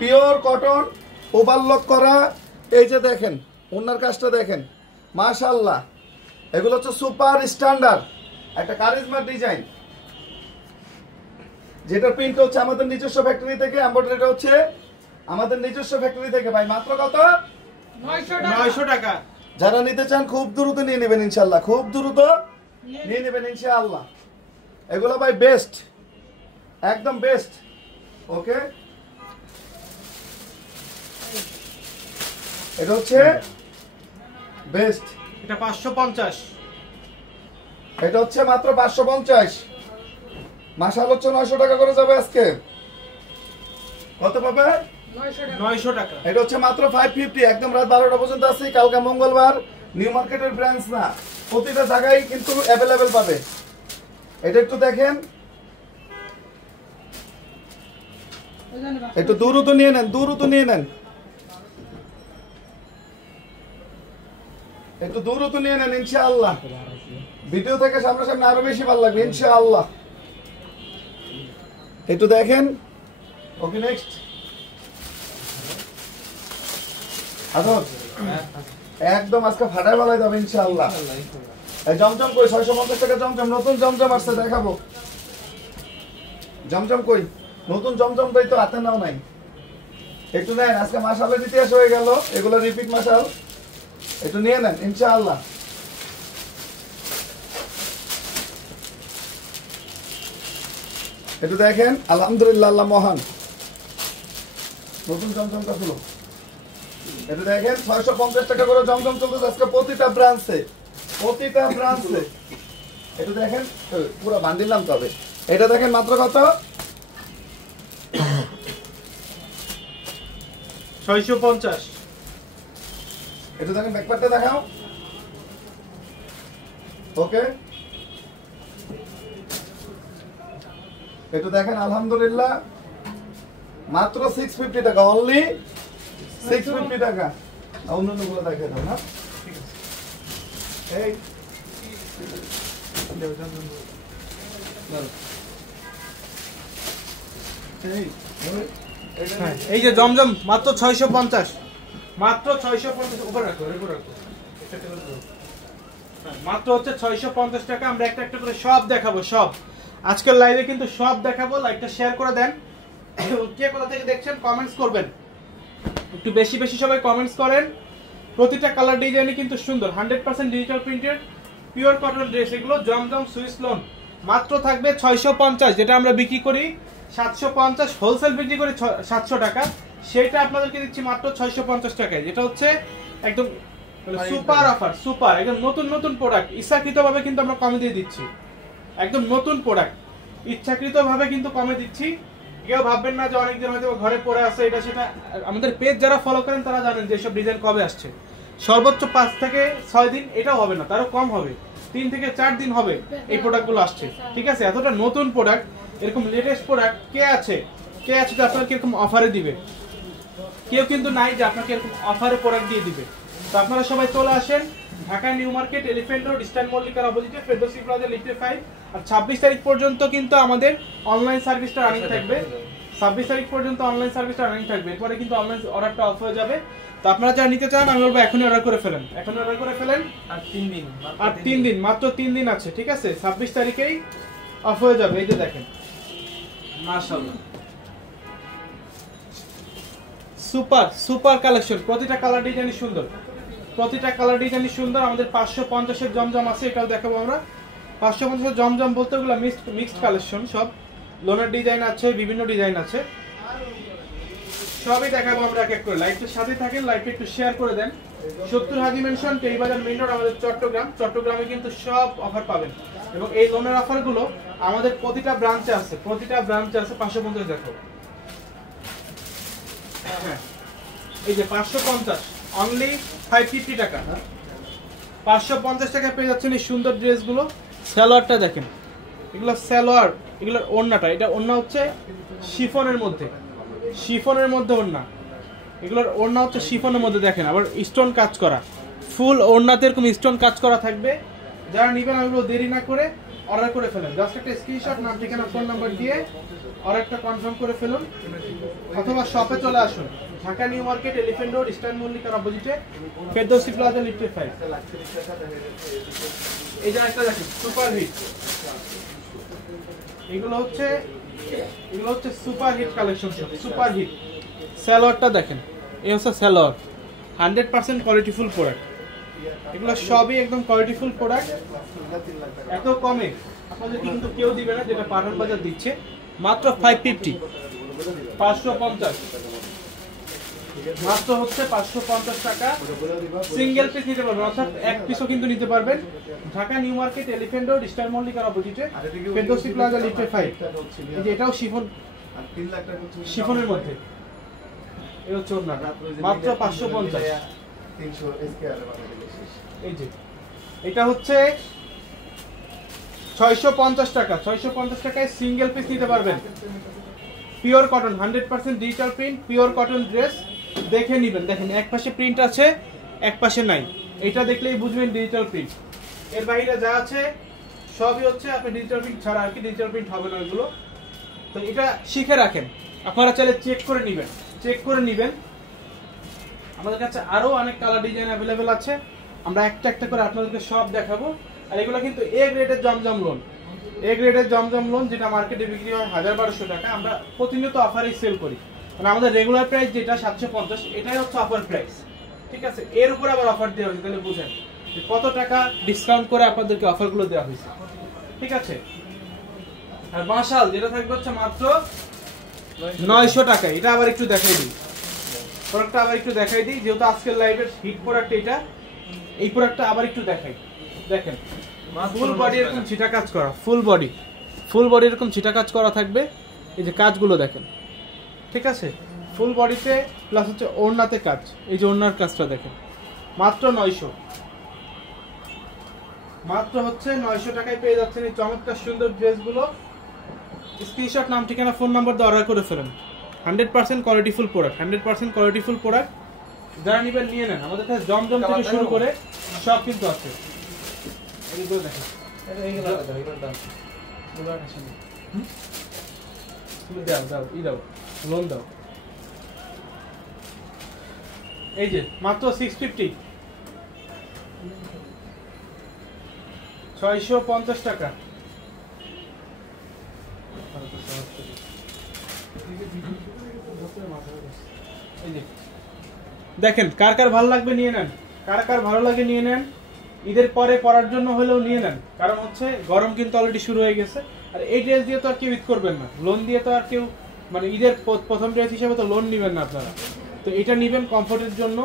Pure cotton overlock করা। এই যে দেখেন ওনার কাজটা দেখেন, মাশাআল্লাহ। এগুলো হচ্ছে সুপার স্ট্যান্ডার্ড একটা কারিজমা ডিজাইন, যেটার প্রিন্ট হচ্ছে আমাদের নিজস্ব ফ্যাক্টরি থেকে, এমব্রয়ডারিটা হচ্ছে আমাদের নিজস্ব ফ্যাক্টরি থেকে। ভাই মাত্র কত? 900 টাকা। যারা নিতে চান খুব দ্রুত নিয়ে নেবেন ইনশাআল্লাহ, খুব দ্রুত নিয়ে নেবেন ইনশাআল্লাহ। এগুলো ভাই বেস্ট, একদম বেস্ট। ওকে, এটা হচ্ছে বেস্ট, এটা 550, এটা হচ্ছে মাত্র 550। মাশাল হচ্ছে 900 টাকা করে যাবে আজকে। কত পাবে? 900 টাকা। এটা হচ্ছে মাত্র 550, একদম রাত 12টা পর্যন্ত আছে। কালকে মঙ্গলবার, নিউ মার্কেটের ব্রাঞ্চ না, প্রতিটা জায়গায় কিন্তু অ্যাভেলেবেল পাবে। এটা একটু দেখেন, একটু দ্রুত নিয়ে নেন, দ্রুত নিয়ে নেন, একটু দ্রুত নিয়ে নেন ইনশাআল্লাহ। ভিডিও থেকে সামনাসামনি আরো বেশি ভালো লাগবে ইনশাআল্লাহ। একটু দেখেন। ওকে, নেক্সট। একদম আজকে ফাটায় বালাই যাবে ইনশাআল্লাহ। এই জমজম কই? 650 টাকা জমজম, নতুন জমজম আসছে, দেখাবো। জমজম কই? নতুন জমজমটাই তো হাতে নাও নাই। একটু নেন, আজকে মাশালের ইতিহাস হয়ে গেল, এগুলো রিপিট মাশাল। একটু নিয়ে নেন ইনশাআল্লাহ। একটু দেখেন, আলহামদুলিল্লাহ, আল্লাহ মহান। নতুন জমজমটা হলো, এটা দেখেন 650 টাকা করে জমজম চলতেছে আজকে প্রতিটা ব্রাঞ্চে, প্রতিটা ব্রাঞ্চে। এটা দেখেন পুরো বান্ডিল নাম তবে। এটা দেখেন মাত্র কত? 650। এটা দেখেন, ব্যাকপার্টটা দেখাও। ওকে, এটা দেখেন আলহামদুলিল্লাহ মাত্র 650 টাকা, অনলি 650 টাকা। অন্যান্য গুলো দেখে দাও না। এই এই যে জমজম মাত্র 650, মাত্র 650। উপরে রাখো, উপরে রাখো। মাত্র হচ্ছে 650 টাকা। আমরা একটা একটা করে সব দেখাবো, সব আজকের লাইভে কিন্তু সব দেখাবো। লাইভটা শেয়ার করে দেন। কে কোথা থেকে দেখছেন কমেন্টস করবেন, একটু বেশি বেশি সবাই কমেন্টস করেন। প্রতিটা কালার ডিজাইনই কিন্তু সুন্দর, 100% digital printed pure cotton dress. এগুলো জমজম সুইস লোন মাত্র থাকবে 650, যেটা আমরা বিক্রি করি 750, হোলসেল বিক্রি করি 700 টাকা। সেটা আপনাদেরকে দিচ্ছি মাত্র 650 টাকায়, যেটা হচ্ছে একদম সুপার অফার, সুপার একদম নতুন নতুন প্রোডাক্ট। ইচ্ছাকৃতভাবে কিন্তু আমরা কমে দিয়ে দিচ্ছি, একদম নতুন প্রোডাক্ট ইচ্ছাকৃতভাবে কিন্তু কমে দিচ্ছি। কেউ ভাববেন না যে অনেকদিন হয়তো ঘরে পড়ে আছে এটা সেটা। আমাদের পেজ যারা ফলো করেন তারা জানেন যে সব ডিজাইন কবে আসছে। সর্বোচ্চ 5 থেকে 6 দিন, এটাও হবে না, তারও কম হবে, 3 থেকে 4 দিন হবে এই প্রোডাক্টগুলো আসছে। ঠিক আছে, এতটা নতুন প্রোডাক্ট, এরকম লেটেস্ট প্রোডাক্ট কে আছে যে আপনাকে এরকম অফারে দিবে? কেউ কিন্তু নাই যে আপনাকে এরকম অফারে প্রোডাক্ট দিয়ে দিবে। তো আপনারা সবাই চলে আসেন Dhaka new market, elephant road, eastern মল্লিকার অপোজিটে, ফেরদৌসী প্লাজা, লিফটে 5। আর 26 তারিখ পর্যন্ত কিন্তু আমাদের অনলাইন সার্ভিসটা রানিং থাকবে। 26 তারিখ পর্যন্ত অনলাইন সার্ভিসটা রানিং থাকবে, এরপরে কিন্তু অনলাইন অর্ডারটা অফ হয়ে যাবে। তো আপনারা যারা নিতে চান আমি বলবো এখনই অর্ডার করে ফেলেন, এখনই অর্ডার করে ফেলেন। আর 3 দিন, আর 3 দিন, মাত্র 3 দিন আছে। ঠিক আছে, 26 তারিখেই অফ হয়ে যাবে। এই যে দেখেন, মাশাআল্লাহ সুপার সুপার কালেকশন। প্রতিটা কালার ডিজাইনই সুন্দর, প্রতিটা কালার ডিজাইনই সুন্দর। আমাদের 550-এর জমজম আছে, এটাও দেখাবো আমরা। 550-এর জমজম বলতে ওগুলো মিক্সড কালেকশন, সব লোনার ডিজাইন আছে, বিভিন্ন ডিজাইন আছে, সবই দেখাবো আমরা এক এক করে। লাইভটার সাথে থাকেন, লাইভটা একটু শেয়ার করে দেন। 70 হাজি মেনশন, টেরিবাজার মেইন রোড, আমাদের চট্টগ্রামে কিন্তু সব অফার পাবেন। এবং এই লোনের অফারগুলো আমাদের প্রতিটা ব্রাঞ্চে আছে, প্রতিটা ব্রাঞ্চে আছে। 550 দেখো, এই যে 550, অনলি 550 টাকা। 550 টাকা পেয়ে যাচ্ছেন এই সুন্দর ড্রেসগুলো। সালোয়ারটা দেখেন, এগুলো সালোয়ার, এগুলোর ওড়নাটা, এটা ওড়না হচ্ছে শিফনের মধ্যে, শিফনের মধ্যে ওড়না। এগুলোর ওড়না হচ্ছে শিফনের মধ্যে, দেখেন আবার স্টোন কাজ করা, ফুল ওড়নাতে এরকম স্টোন কাজ করা থাকবে। যারা নিবেন আমি বলবো দেরি না করে অর্ডার করে ফেলেন। জাস্ট একটা স্ক্রিনশট, নাম ঠিকানা ফোন নাম্বার দিয়ে অর্ডারটা কনফার্ম করে ফেলুন, অথবা শপে চলে আসুন। Dhaka new market, elephant road, eastern মল্লিকার অপোজিটে, ফেরদৌসি প্লাজা, লিফট 5। এই যে একটা দেখুন সুপার হিট, এগুলো হচ্ছে super hit collection. Super hit সালোয়ারটা দেখেন, এই হচ্ছে সালোয়ার, 100% কোয়ালিটিফুল প্রোডাক্ট। এগুলো সবই একদম কোয়ালিটিফুল প্রোডাক্ট। এত কমে আপনাদের কিন্তু কেউ দিবে না, যেটা পাঠান বাজার দিচ্ছে মাত্র 550, 550, মাত্র হচ্ছে 550 টাকা। সিঙ্গেল পিস নিতে পারবেন, অর্থাৎ এক পিসও কিন্তু নিতে পারবেন। Dhaka new market, elephant road, eastern মল্লিকার অপোজিটে, ফেরদৌসি প্লাজা, লিফট 5। এই যে এটাও শিফনের মধ্যে, এই হচ্ছে ওড়নাটা, মাত্র 550। এই যে এটা হচ্ছে 650 টাকা, 650 টাকায় সিঙ্গেল পিস নিতে পারবেন। Pure cotton, 100% digital print, pure cotton dress. দেখে নেবেন, দেখেন এক পাশে প্রিন্ট আছে, এক পাশে নাই, এটা দেখলেই বুঝবেন ডিজিটাল প্রিন্ট। এর বাইরে যা আছে সবই হচ্ছে আপনি ডিজিটাল প্রিন্ট ছাড়া আর কি, ডিজিটাল প্রিন্ট হবে না এগুলো। তো এটা শিখে রাখেন, আপনারা চাইলে চেক করে নেবেন। আমাদের কাছে আরো অনেক কালার ডিজাইন অ্যাভেলেবেল আছে, আমরা একটা একটা করে আপনাদেরকে সব দেখাবো। আর এগুলো কিন্তু এ গ্রেডের জমজম লোন, যেটা মার্কেটে বিক্রি হয় 1000-1200 টাকা। আমরা প্রতিনিয়ত অফারে সেল করি, মানে আমাদের রেগুলার প্রাইস যেটা 750, এটাই হচ্ছে অফার প্রাইস, ঠিক আছে? এর উপর আবার অফার দেওয়া হয়েছে, তাহলে বুঝেন যে কত টাকা ডিসকাউন্ট করে আপনাদেরকে অফারগুলো দেওয়া হয়েছে, ঠিক আছে? আর মাশাল যেটা থাকবে হচ্ছে মাত্র 900 টাকা। এটা আবার একটু দেখাই দিই, প্রোডাক্টটা আবার একটু দেখাই দিই, যেহেতু আজকের লাইভের হিট প্রোডাক্ট এটা। এই প্রোডাক্টটা আবার একটু দেখাই, দেখেন ফুল বডি এরকম ছিটা কাজ করা, ফুল বডি এরকম ছিটা কাজ করা থাকবে। এই যে কাজগুলো দেখেন, ঠিক আছে? ফুল বডিতে প্লাস হচ্ছে ওড়নাতে কাজ, এই যে ওড়নার কাজটা দেখেন, মাত্র 900, মাত্র হচ্ছে 900 টাকায় পেয়ে যাচ্ছেন এই চমৎকার সুন্দর ড্রেসগুলো। স্ক্রিনশট, নাম ঠিকানা ফোন নাম্বার দিয়ে অর্ডার করে ফেলেন। 100% কোয়ালিটিফুল প্রোডাক্ট। যারা নিবেন নিয়ে নেন, আমাদের কাছে জমজম থেকে শুরু করে সব কিন্তু আছে। এইগুলো দেখেন, লোন দাও। এই যে মাত্র 650, 650 টাকা। এই যে দেখেন, কার কার ভালো লাগবে নিয়ে নেন, কার ভালো লাগে নিয়ে নেন। ঈদের পরে পরার জন্য হলেও নিয়ে নেন, কারণ হচ্ছে গরম কিন্তু অলরেডি শুরু হয়ে গেছে। আর এই ড্রেস দিয়ে তো আর কেউ ঈদ করবেন না, লোন দিয়ে তো আর কেউ, মানে ঈদের প্রথম ড্রেস হিসেবে তো লোন নেবেন না আপনারা। তো এটা নেবেন কমফোর্টের জন্য,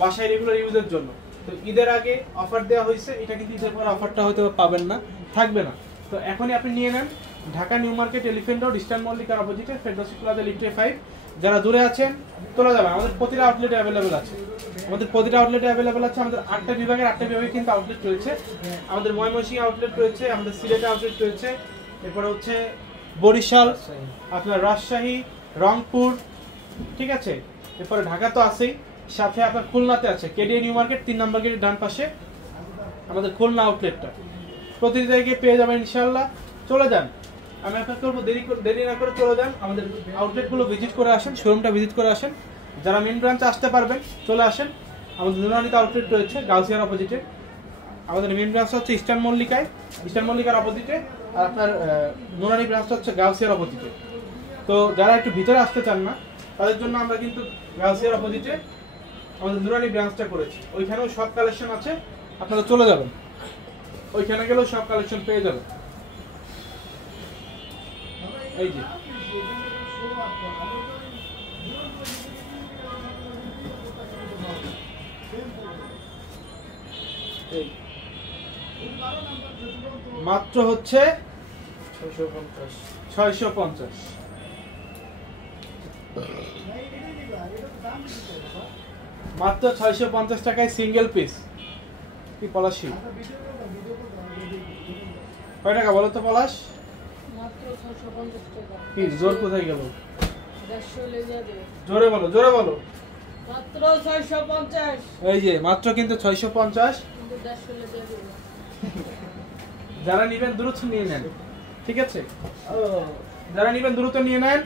বাসায় রেগুলার ইউজের জন্য। তো ঈদের আগে অফার দেওয়া হয়েছে, এটা কিন্তু ঈদের পরে অফারটা হয়তো পাবেন না, থাকবে না। তো এখনই আপনি নিয়ে নেন। Dhaka new market, elephant road, eastern মল্লিকার অপোজিটে, ফেরদৌসি প্লাজা, লিফট 5। যারা দূরে আছেন চলে যাবেন, আমাদের প্রতিটা আউটলেটে অ্যাভেলেবেল আছে। আমাদের 8টা বিভাগে কিন্তু আউটলেট রয়েছে। আমাদের ময়মনসিংহ আউটলেট রয়েছে, আমাদের সিলেট আউটলেট রয়েছে, এরপরে হচ্ছে বরিশাল, আপনার রাজশাহী, রংপুর, ঠিক আছে? এরপরে ঢাকা তো আছেই, সাথে আপনার খুলনাতে আছে, কেডিএ নিউ মার্কেট 3 নম্বর গেটের ডান পাশে আমাদের খুলনা আউটলেটটা। প্রতিটি জায়গায় পেয়ে যাবেন ইনশাআল্লাহ। চলে যান, আমি আপনাকে বলবো দেরি না করে চলে যান, আমাদের আউটলেটগুলো ভিজিট করে আসেন, শোরুমটা ভিজিট করে আসেন। যারা মেন ব্রাঞ্চে আসতে পারবেন চলে আসেন। আমাদের নুরানিতে আউটলেট রয়েছে গাউসিয়ার অপোজিটে। আমাদের মেন ব্রাঞ্চ হচ্ছে ইস্টার্ন মল্লিকার অপোজিটে, আর আপনার নুরানি ব্রাঞ্চটা হচ্ছে গাউসিয়ার অপোজিটে। তো যারা একটু ভিতরে আসতে চান না, তাদের জন্য আমরা কিন্তু গাউসিয়ার অপোজিটে আমাদের নুরানি ব্রাঞ্চটা করেছি। ওইখানেও সব কালেকশন আছে, আপনারা চলে যাবেন, ওইখানে গেলেও সব কালেকশন পেয়ে যাবেন। এই যে মাত্র হচ্ছে 650। মাত্র 650 টাকায় সিঙ্গেল পিস। কি পলাশি কয় টাকা বলো তো পলাশ? কি জোর কোথায় গেল? জোরে বলো। মাত্র 650। এই যে মাত্র কিন্তু 650। যারা নেবেন দ্রুত নিয়ে নেন, ঠিক আছে? যারা নেবেন দ্রুত নিয়ে নেন।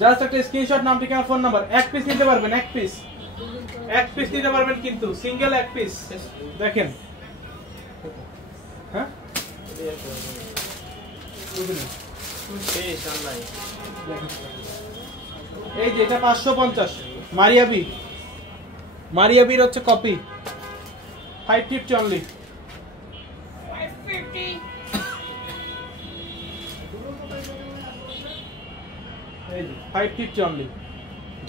জাস্ট একটা স্ক্রিনশট, নাম, ঠিকানা, ফোন নাম্বার। এক পিস নিতে পারবেন, এক পিস নিতে পারবেন, কিন্তু সিঙ্গেল এক পিস। দেখেন, হ্যাঁ এই যে এটা 550 মারিয়াবির হচ্ছে copy, 550 only. 550 only.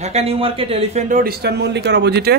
Dhaka new market, elephant road, eastern মল্লিকার অপোজিটে